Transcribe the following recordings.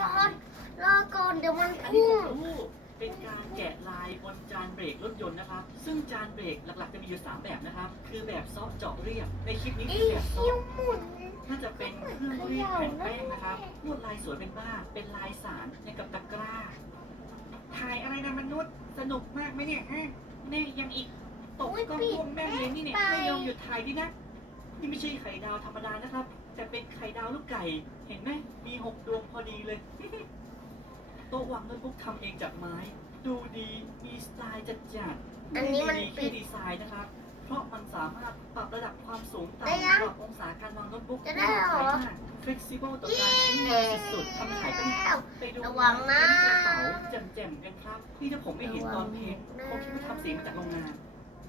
ก่อนรอก่อนเดี๋ยวมันอันนี้พุ่ผงมรู้เป็นการแกะลายบนจานเบรกรถยนต์นะครับ ซึ่งจานเบรกหลักๆจะมีอยู่3แบบนะครับ คือแบบซอฟต์เจาะเรียบ ในคลิปนี้อีคือแบบซอคิวฟต์หมุนน่าจะเป็นเครื่องรีดแผ่นแป้งนะครับลวดลายสวยเป็นบ้า เป็นลายสารในกับตะกร้า ถ่ายอะไรนะมนุษย์ สนุกมากไหมเนี่ยฮะนี่ยังอีกตกกล้องพวงแม่งเลยนี่เนี่ยไม่ยอมหยุดถ่ายดินะ นี่ไม่ใช่ไข่ดาวธรรมดานะครับ แต่เป็นไข่ดาวลูกไก่ เห็นไหมมีหกดวงพอดีเลย โต๊ะวางโน้ตบุ๊กทำเองจากไม้ ดูดีมีสไตล์จัดจัดๆอันนี้มันดีปิแค่ดดีไซน์นะครับ เพราะมันสามารถปรับระดับความสูงตามได้ยังระดับองศาการวางโน้ตบุ๊กจะได้เหรอมาก flexible ต่อการใช้งานสุดๆทำขายเป็นแล้วไปดูระวังนะกระเป๋าแจ่มๆกันครับ นี่ถ้าผมไม่เห็นตอนเพลงคงคิดว่าทำสีมาจากโรงงาน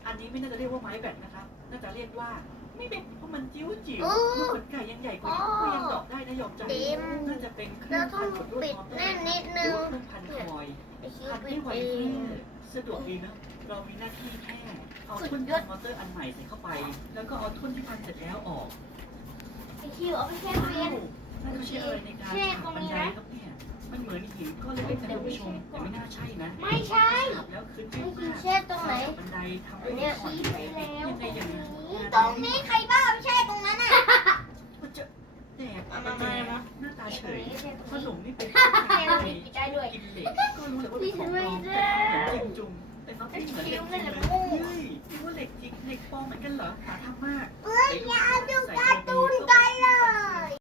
อันนี้ไม่น่าจะเรียกว่าไม้แบตนะครับน่าจะเรียกว่าไม่แบตเพราะมันจิ๋วจิ๋วโอ้ลูกขนไก่ยังใหญ่กว่านี้ก็ยังดอกได้นะยอมใจเต็มน่าจะเป็นเครื่เราองต้พัองนกดด้วยปิดมอเตอร์แน่นนิดหนึรืองว่าเครื่องพันคอยไอคิวพันปิไม่ดไหวเอเองงสะดวกดีนะเรามีหน้าที่แค่เอาสุทุ่นดยอดมอเตอร์อันใหม่ใส่เข้าไป แล้วก็เอาทุ่นที่พันเสร็จแล้วออกไอคิวเอาไปแช่เวียนนั่นไม่ใช่อะไรในการแช่ฉาบตรงบันนี้ไดนะครับเนี่ย มันเหมือนหินก้อนเล็กๆนะคุณผู้ชมแต่ไม่น่าใช่นะไม่ใช่ฉาบแล้วขึ้นไอขึ้นคิวมากแช่ตรงไหนบันไดทำอัให้นเนี้ยถอดชี้ไปไปยังไงอย่างนี้ตรงนี้ใครบ้าไปแช่ตรงนั้นอะมันจะแดกมามันมาแดมากหน้าตาเฉยแช่ตรงขนี้นมนี่เป็นแช่ตรงนี้ปิดได้ด้วยกินเหล็กก็รู้แหละว่าเป็นของปลอมแต่เหมือนจริงจุงแต่น็อตไม่เหมือนเหล็กจริงเลยเฮ้ยคิดว่าเหล็กจริงเหล็กปลอมเหมือนกันเหรอหาทำมากเอ้ยอย่า